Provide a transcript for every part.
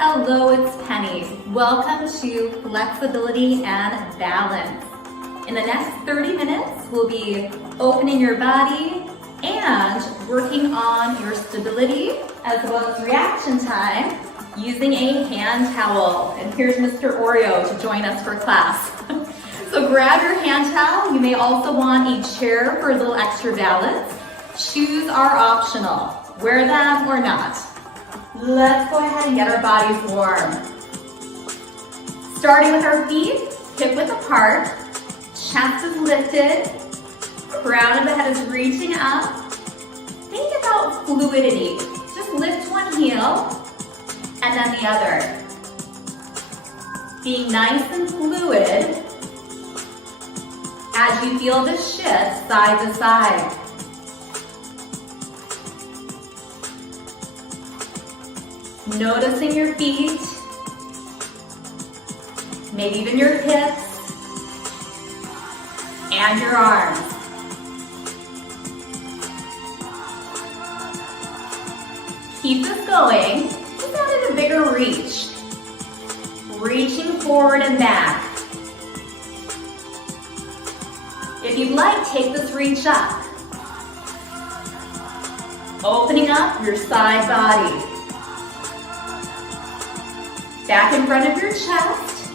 Hello, it's Penny. Welcome to Flexibility and Balance. In the next 30 minutes, we'll be opening your body and working on your stability as well as reaction time using a hand towel. And here's Mr. Oreo to join us for class. So grab your hand towel. You may also want a chair for a little extra balance. Shoes are optional. Wear them or not. Let's go ahead and get our bodies warm. Starting with our feet, hip width apart, chest is lifted, crown of the head is reaching up. Think about fluidity. Just lift one heel and then the other. Being nice and fluid as you feel the shift side to side. Noticing your feet, maybe even your hips and your arms. Keep this going. Just add in a bigger reach. Reaching forward and back. If you'd like, take this reach up. Opening up your side body. Back in front of your chest.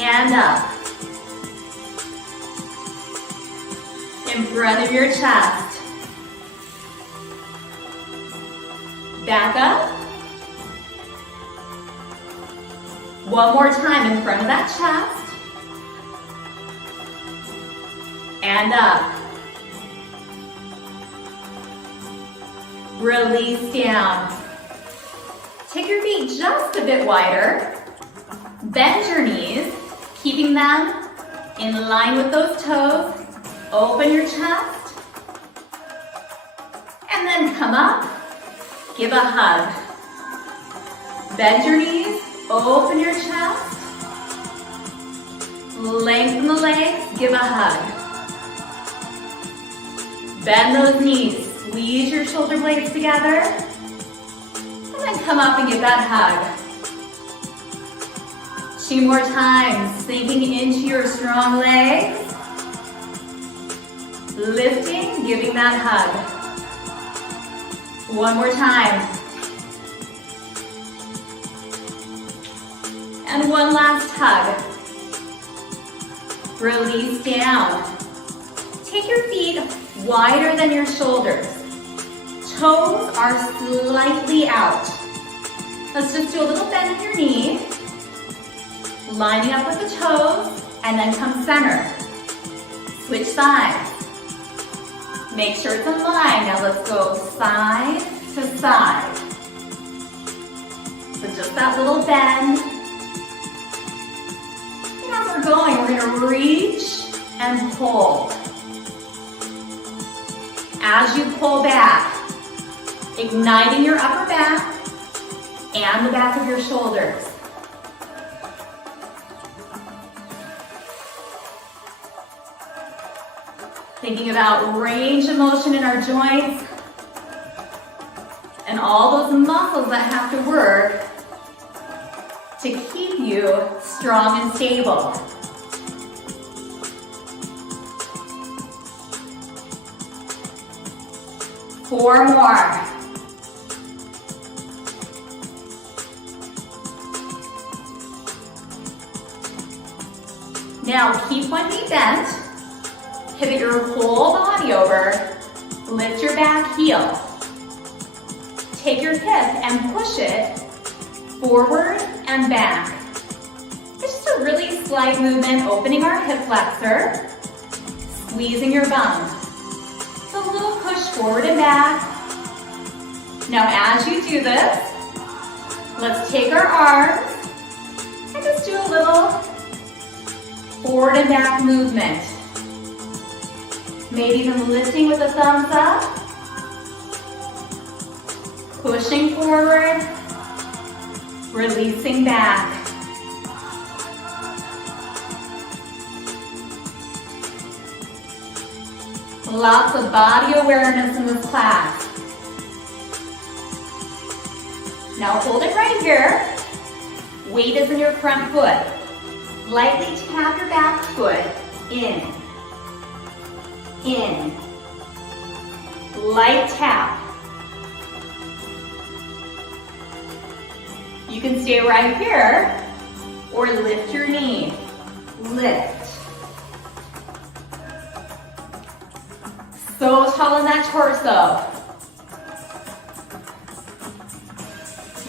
And up. In front of your chest. Back up. One more time in front of that chest. And up. Release down. Take your feet just a bit wider. Bend your knees, keeping them in line with those toes. Open your chest. And then come up. Give a hug. Bend your knees, open your chest. Lengthen the legs, give a hug. Bend those knees, squeeze your shoulder blades together. And then come up and give that hug. 2 more times, sinking into your strong legs. Lifting, giving that hug. 1 more time. And one last hug. Release down. Take your feet wider than your shoulders. Toes are slightly out. Let's just do a little bend in your knee. Lining up with the toes, and then come center. Switch sides. Make sure it's in line. Now let's go side to side. So just that little bend. And as we're going, we're gonna reach and pull. As you pull back, igniting your upper back and the back of your shoulders. Thinking about range of motion in our joints and all those muscles that have to work to keep you strong and stable. Four more. Now keep one knee bent, pivot your whole body over, lift your back heel. Take your hip and push it forward and back. It's just a really slight movement, opening our hip flexor, squeezing your bum. So a little push forward and back. Now as you do this, let's take our arms and just do a little forward and back movement. Maybe even lifting with a thumbs up. Pushing forward. Releasing back. Lots of body awareness in this class. Now hold it right here. Weight is in your front foot. Lightly tap your back foot in. In. Light tap. You can stay right here or lift your knee. Lift. So tall in that torso.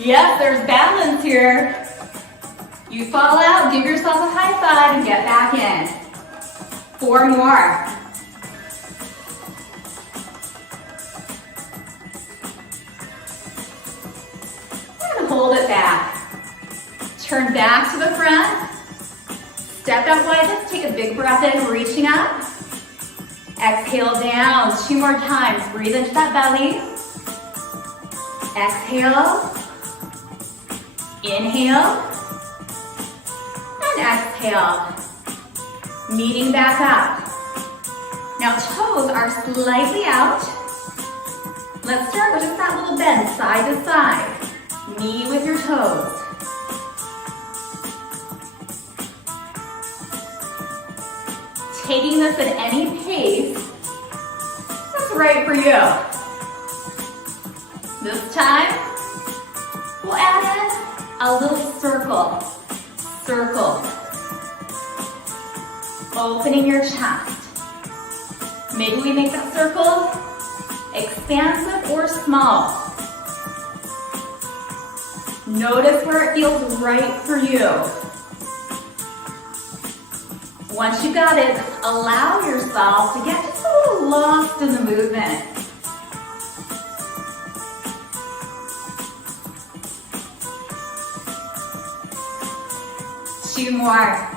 Yes, there's balance here. You fall out, give yourself a high five and get back in. 4 more. And hold it back. Turn back to the front. Step out wide, just take a big breath in, reaching up. Exhale down, 2 more times. Breathe into that belly. Exhale. Inhale. And exhale. Meeting back up. Now toes are slightly out. Let's start with just that little bend, side to side. Knee with your toes. Taking this at any pace that's right for you. This time, we'll add in a little circle. Circle. Opening your chest. Maybe we make that circle expansive or small. Notice where it feels right for you. Once you got it, allow yourself to get just a little lost in the movement. Two more.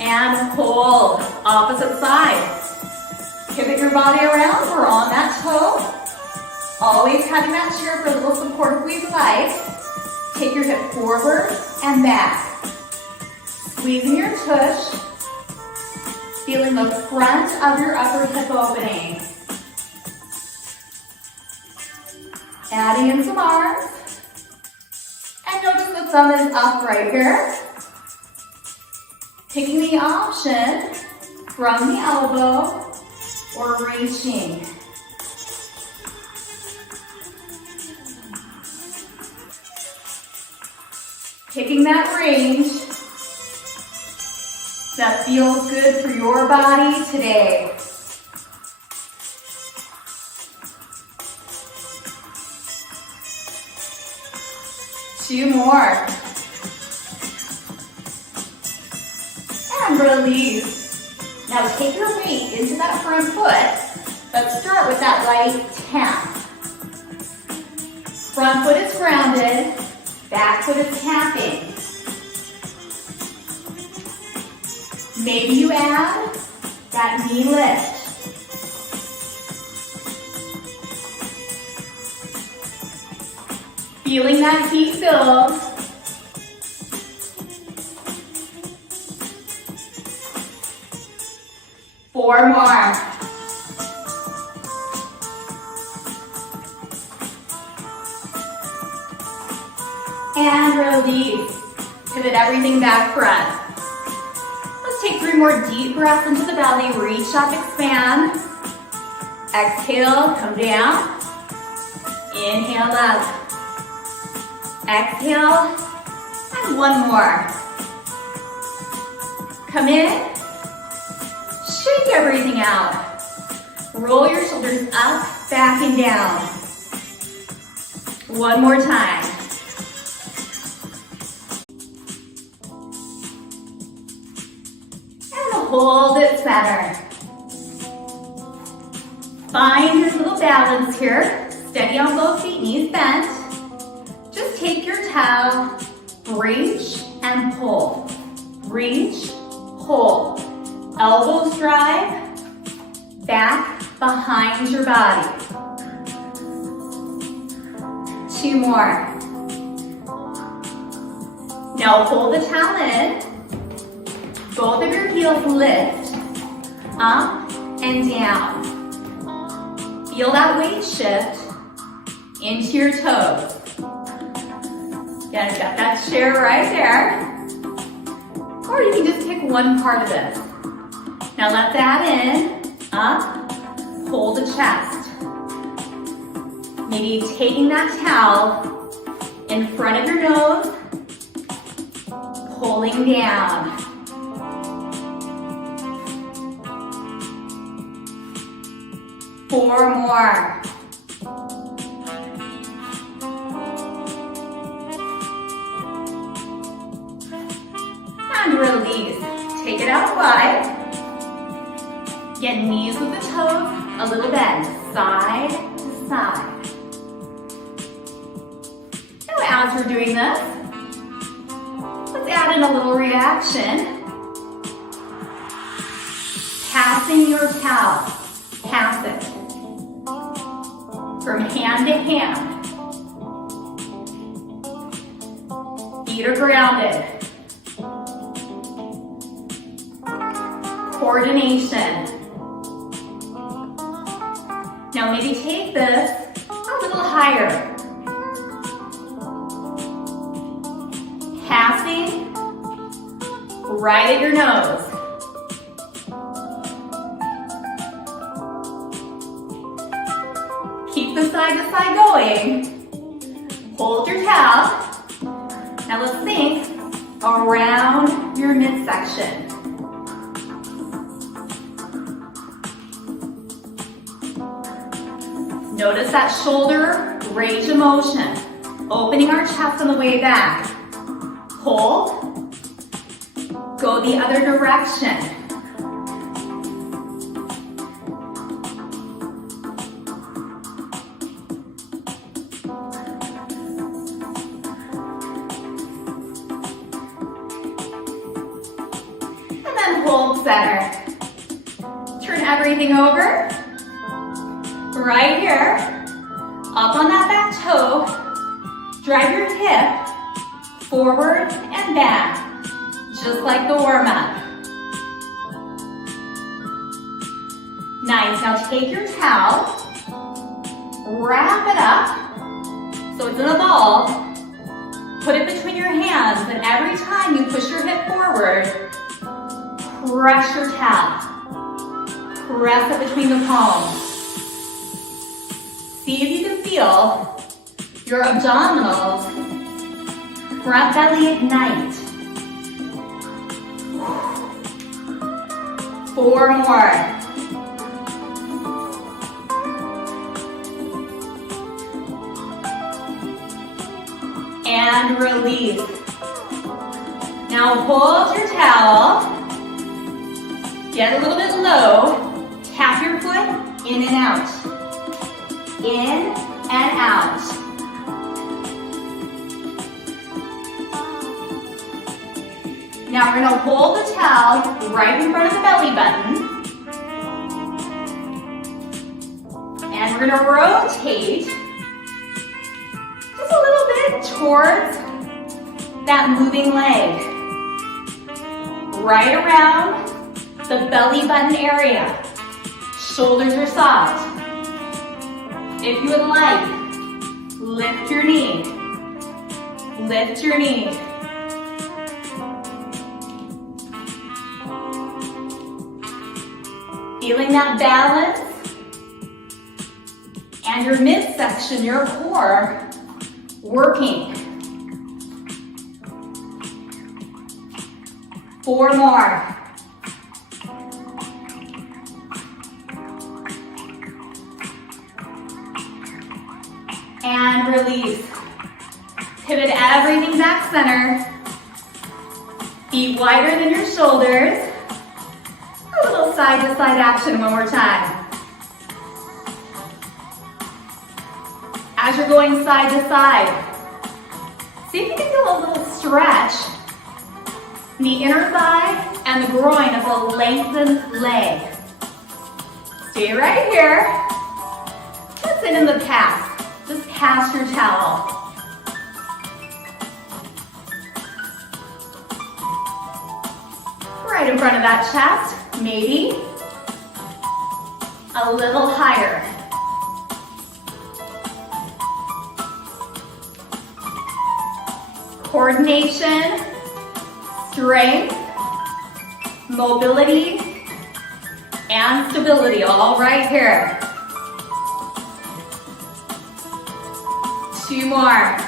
And hold. Opposite side. Pivot your body around. We're on that toe. Always having that chair for a little support if we'd like. Take your hip forward and back. Squeezing your tush. Feeling the front of your upper hip opening. Adding in some arms. And notice the thumb is up right here. Taking the option from the elbow or reaching. Picking that range that feels good for your body today. Two more. And release. Now take your weight into that front foot. Let's start with that light tap. Front foot is grounded. Back foot is tapping. Maybe you add that knee lift. Feeling that heat build. Four more. And release. Pivot everything back front. Let's take 3 more deep breaths into the belly. Reach up, expand. Exhale, come down. Inhale up. Exhale. And 1 more. Come in. Shake everything out. Roll your shoulders up, back, and down. 1 more time. Hold it center. Find your little balance here. Steady on both feet, knees bent. Just take your towel, reach and pull. Reach, pull. Elbows drive, back behind your body. 2 more. Now hold the towel in. Both of your heels lift, up and down. Feel that weight shift into your toes. Yeah, I've got that chair right there. Or you can just pick one part of this. Now let's add in, up, hold the chest. Maybe taking that towel in front of your nose, pulling down. Four more. And release. Take it out wide. Get knees with the toes a little bent, side to side. Now as we're doing this, let's add in a little reaction. Passing your towel. Pass it. From hand to hand. Feet are grounded. Coordination. Now maybe take this a little higher. Passing right at your nose. Keep the side to side going. Hold your towel. Now let's think around your midsection. Notice that shoulder range of motion. Opening our chest on the way back. Hold. Go the other direction. And then hold center. Turn everything over. Right here, up on that back toe, drive your hip forward and back, just like the warm-up. Nice, now take your towel, wrap it up, so it's in a ball, put it between your hands, and every time you push your hip forward, press your towel, press it between the palms. See if you can feel your abdominals, front belly ignite. 4 more. And release. Now hold your towel. Get a little bit low. Tap your foot in and out. In and out. Now we're going to hold the towel right in front of the belly button. And we're going to rotate just a little bit towards that moving leg. Right around the belly button area. Shoulders are soft. If you would like, lift your knee. Lift your knee. Feeling that balance and your midsection, your core, working. 4 more. And release. Pivot everything back center. Feet wider than your shoulders. A little side to side action one more time. As you're going side to side, see if you can feel a little stretch in the inner thigh and the groin of a lengthened leg. Stay right here. Let's sit in the pass. Just pass your towel. Right in front of that chest, maybe a little higher. coordination, strength, mobility, and stability, all right here. 2 more.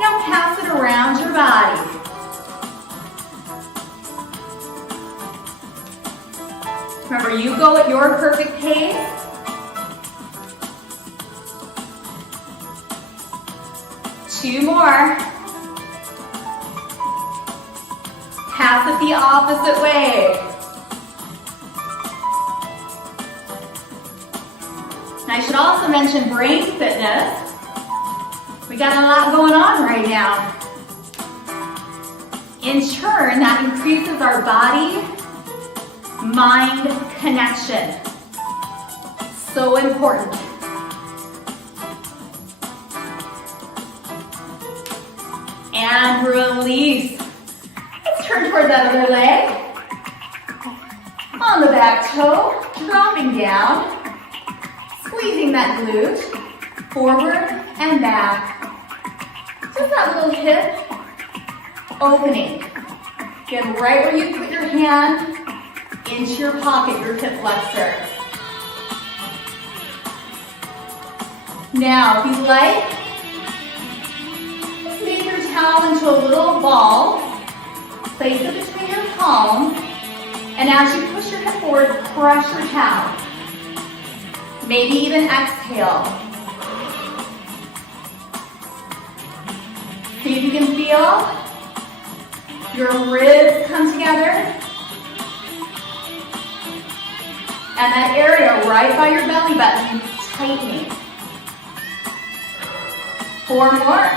Now pass it around your body. Remember, you go at your perfect pace. Two more. Pass it the opposite way. And I should also mention brain fitness. We got a lot going on right now. In turn, that increases our body-mind connection. So important. And release. Let's turn toward that other leg. On the back toe, dropping down. Squeezing that glute. Forward and back. Just that little hip opening. Again, right where you put your hand into your pocket, your hip flexor. Now, if you'd like, just make your towel into a little ball. Place it between your palms. And as you push your hip forward, press your towel. Maybe even exhale. See if you can feel your ribs come together. And that area right by your belly button tightening. 4 more.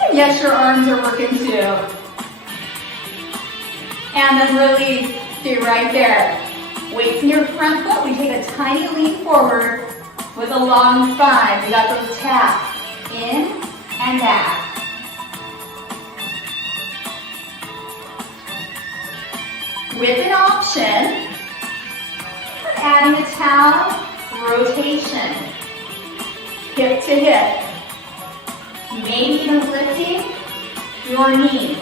And yes, your arms are working too. And then release. Stay right there. Weights in your front foot. We take a tiny lean forward with a long spine. We got those taps in and back. With an option, adding a towel rotation, hip to hip. Maybe even lifting your knee.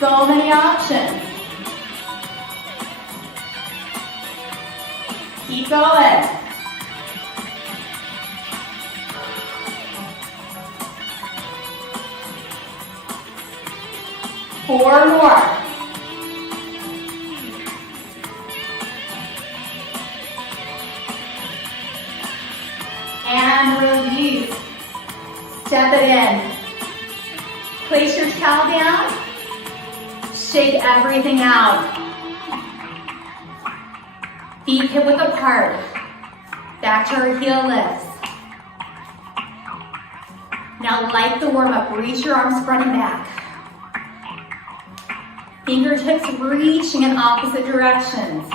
So many options. Keep going. Four more. And release. Step it in. Place your towel down. Shake everything out. Feet hip width apart. Back to our heel lifts. Now, like the warm-up, reach your arms front and back. Fingertips reaching in opposite directions.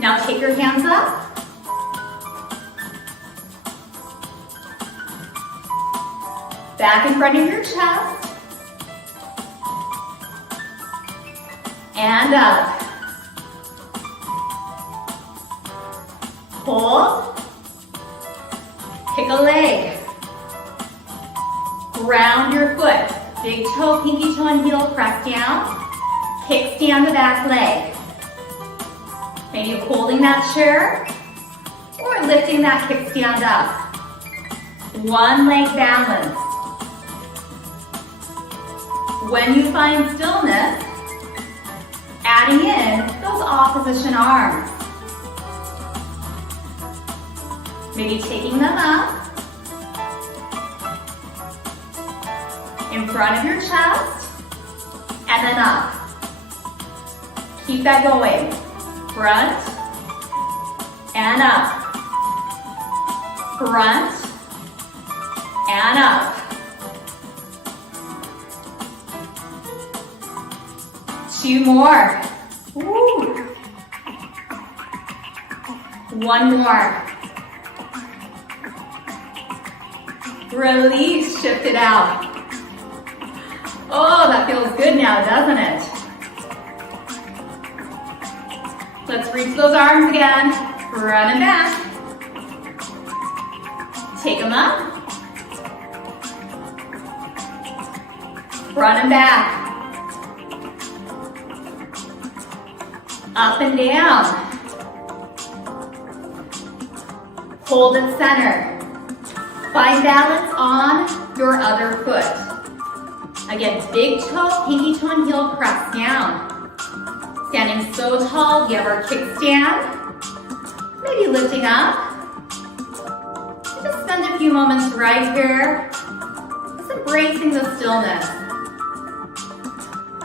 Now take your hands up. Back in front of your chest. And up. Hold. Pick a leg. Ground your foot. Big toe, pinky toe, and heel press down. Kickstand the back leg. Maybe holding that chair or lifting that kickstand up. One leg balance. When you find stillness, adding in those opposition arms. Maybe taking them up. In front of your chest, and then up. Keep that going. Front, and up. Front, and up. 2 more. Woo. 1 more. Release, shift it out. Oh, that feels good now, doesn't it? Let's reach those arms again. Front and back. Take them up. Front and back. Up and down. Hold at center. Find balance on your other foot. Again, big toe, pinky toe and heel press down. Standing so tall, we have our kickstand. Maybe lifting up. Just spend a few moments right here, just embracing the stillness.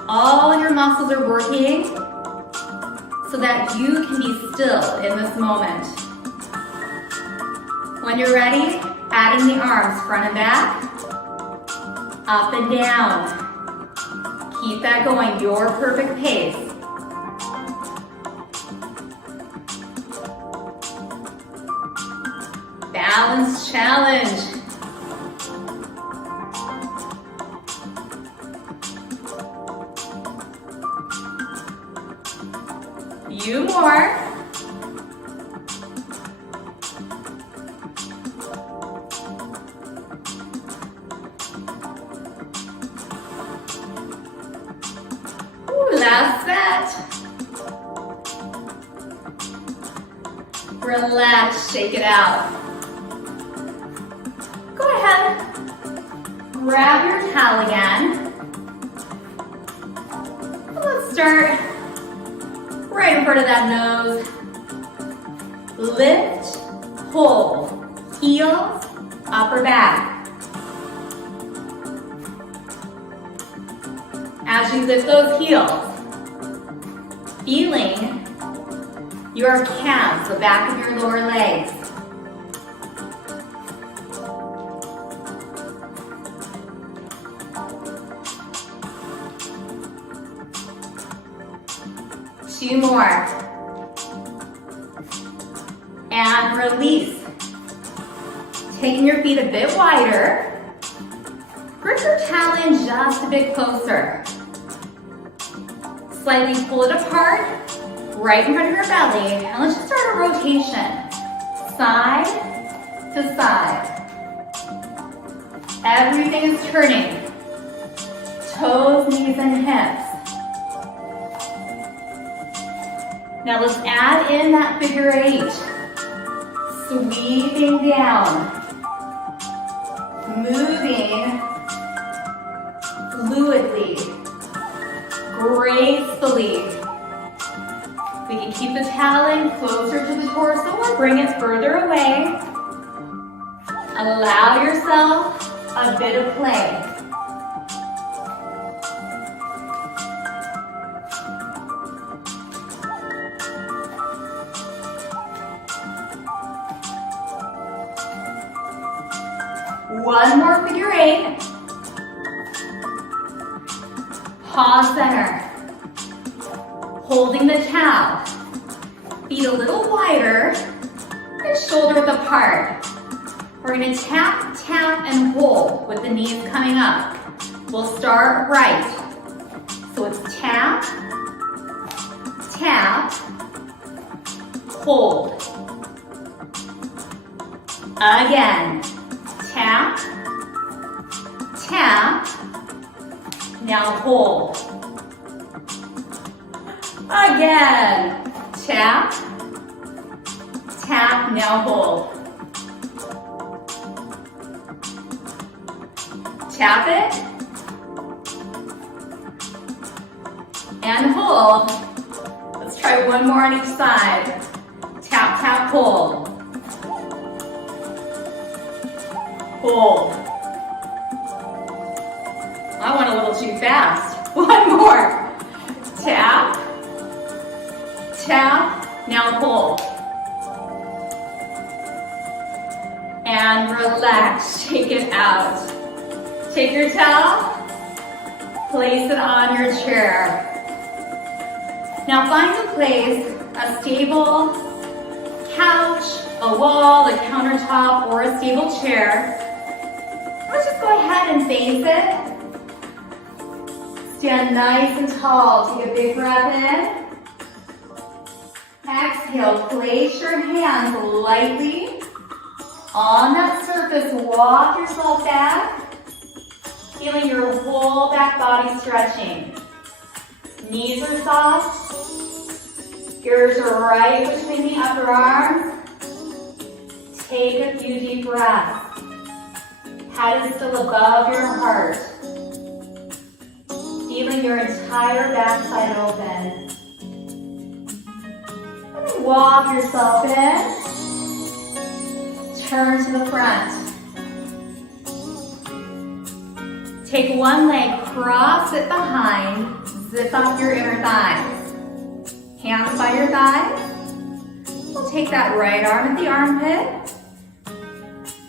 All your muscles are working so that you can be still in this moment. When you're ready, adding the arms front and back, up and down. Keep that going, your perfect pace. Balance challenge. Few more. Ooh, last set. Relax, shake it out. Go ahead, grab your towel again. Let's start right in front of that nose. Lift, hold, heels, upper back. As you lift those heels, feeling your calves, the back of your lower legs. Two more. And release. Taking your feet a bit wider. Grip your towel in just a bit closer. Slightly pull it apart, right in front of your belly. And let's just start a rotation. Side to side. Everything is turning. Toes, knees, and hips. Now let's add in that figure 8. Sweeping down. Moving fluidly, gracefully. We can keep the towel in closer to the torso or bring it further away. Allow yourself a bit of play. One more figure 8. Paw center. Holding the towel. Feet a little wider and shoulder width apart. We're going to tap, tap, and hold with the knees coming up. We'll start right. So it's tap, tap, hold. Again. Tap, tap, now hold. Again, tap, tap, now hold. Tap it, and hold. Let's try one more on each side. Tap, tap, hold. Hold. I went a little too fast. One more. Tap, tap, now hold. And relax, shake it out. Take your towel, place it on your chair. Now find a place, a stable couch, a wall, a countertop, or a stable chair. Let's just go ahead and face it. Stand nice and tall. Take a big breath in. exhale, place your hands lightly on that surface. Walk yourself back, feeling your whole back body stretching. Knees are soft, ears are right between the upper arms. Take a few deep breaths. Head is still above your heart. Feeling your entire backside open. And then walk yourself in. Turn to the front. Take one leg, cross it behind, zip up your inner thighs. Hands by your thighs. We'll take that right arm at the armpit.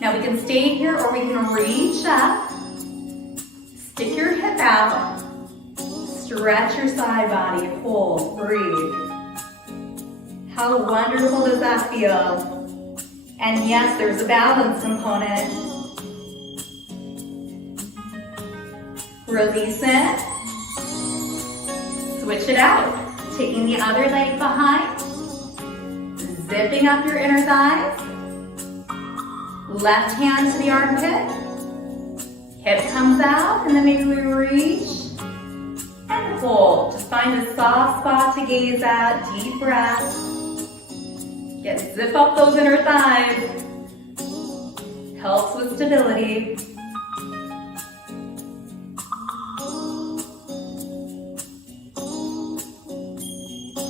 Now we can stay here or we can reach up. Stick your hip out. Stretch your side body, hold, breathe. How wonderful does that feel? And yes, there's a balance component. Release it. Switch it out. Taking the other leg behind. Zipping up your inner thighs. Left hand to the armpit. Hip comes out, and then maybe we reach. And hold. Just find a soft spot to gaze at. Deep breath. Zip up those inner thighs. Helps with stability.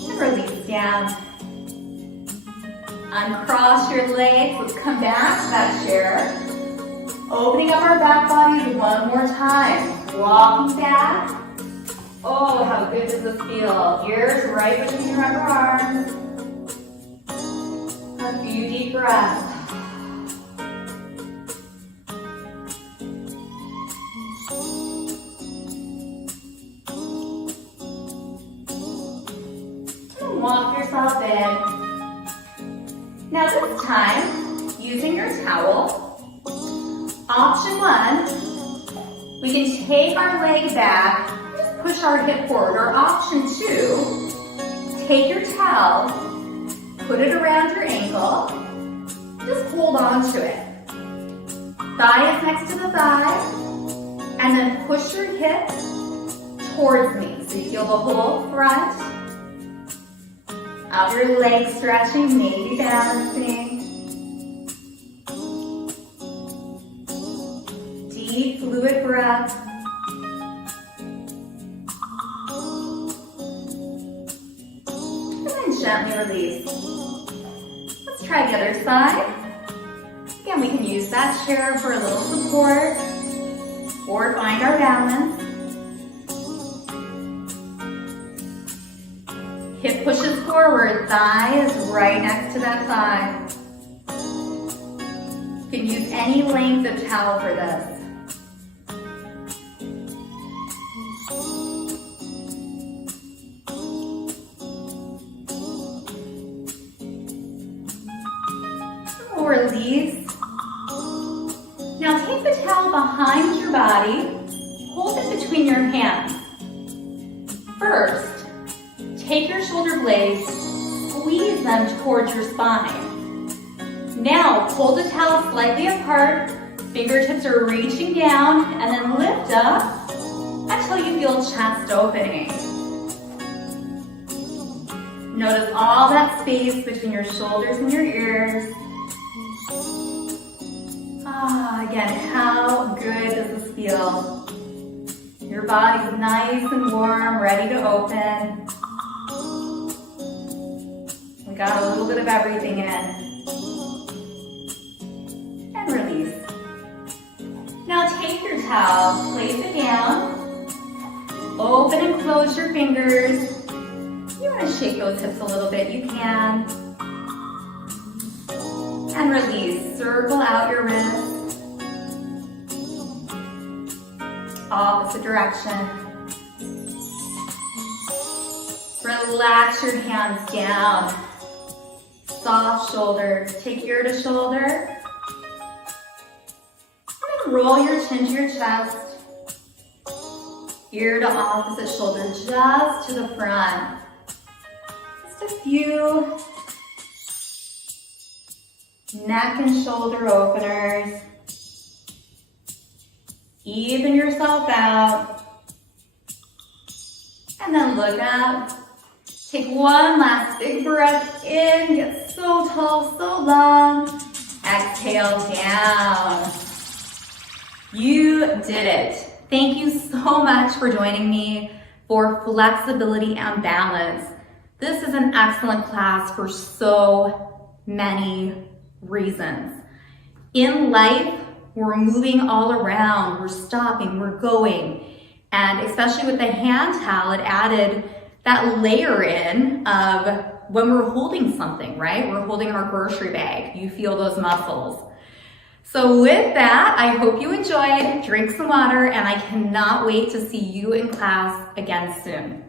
And release down. Uncross your legs. Let's come back to that chair. Opening up our back bodies one more time. Walking back. Oh, how good does this feel? Ears right between your upper arms. A few deep breaths. And walk yourself in. Now this time, using your towel, option one, we can take our leg back, just push our hip forward. Or option two, take your towel, put it around your ankle, just hold on to it. Thigh is next to the thigh, and then push your hip towards me. So you feel the whole front of your legs stretching, maybe balancing. Deep, fluid breath. And then gently release. Let's try the other side. Again, we can use that chair for a little support or find our balance. Hip pushes forward, thigh is right next to that thigh. You can use any length of towel for this. Release. Now take the towel behind your body, hold it between your hands. First, take your shoulder blades, squeeze them towards your spine. Now pull the towel slightly apart, fingertips are reaching down, and then lift up until you feel chest opening. Notice all that space between your shoulders and your ears. Again, how good does this feel? Your body's nice and warm, ready to open. We got a little bit of everything in. And release. Now take your towel, place it down. Open and close your fingers. You want to shake those hips a little bit, you can. And release. Circle out your wrists. Opposite direction. Relax your hands down. Soft shoulders. Take ear to shoulder. And then roll your chin to your chest. Ear to opposite shoulder, just to the front. Just a few neck and shoulder openers. Even yourself out. And then look up. Take one last big breath in. Get so tall, so long. Exhale down. You did it. Thank you so much for joining me for flexibility and balance. This is an excellent class for so many reasons. In life, we're moving all around, we're stopping, we're going. And especially with the hand towel, it added that layer in of when we're holding something, right? We're holding our grocery bag. You feel those muscles. So with that, I hope you enjoyed. Drink some water, and I cannot wait to see you in class again soon.